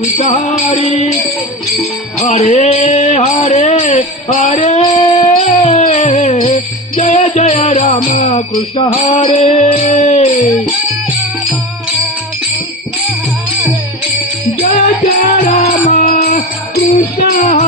बिहारी हरे हरे हरे। जय जय राम कृष्ण हरे। जय जय राम कृष्ण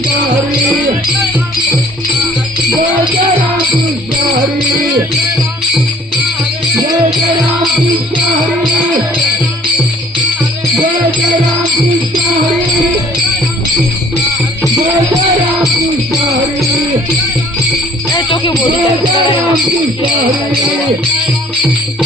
कृष्ण हरे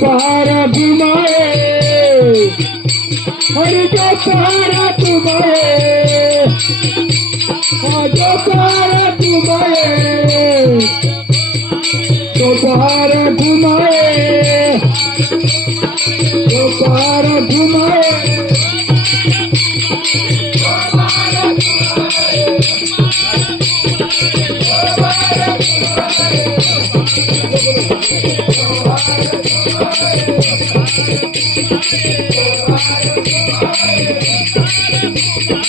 पहाड़ घुमाए हरि पहाड़ घुमाए हाँ जो पहाड़ घुमाए तो पहाड़ घुमाए तो पहाड़ घुमाए।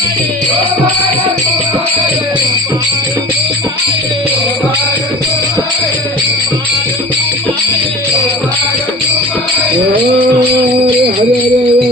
हरे हरे हरे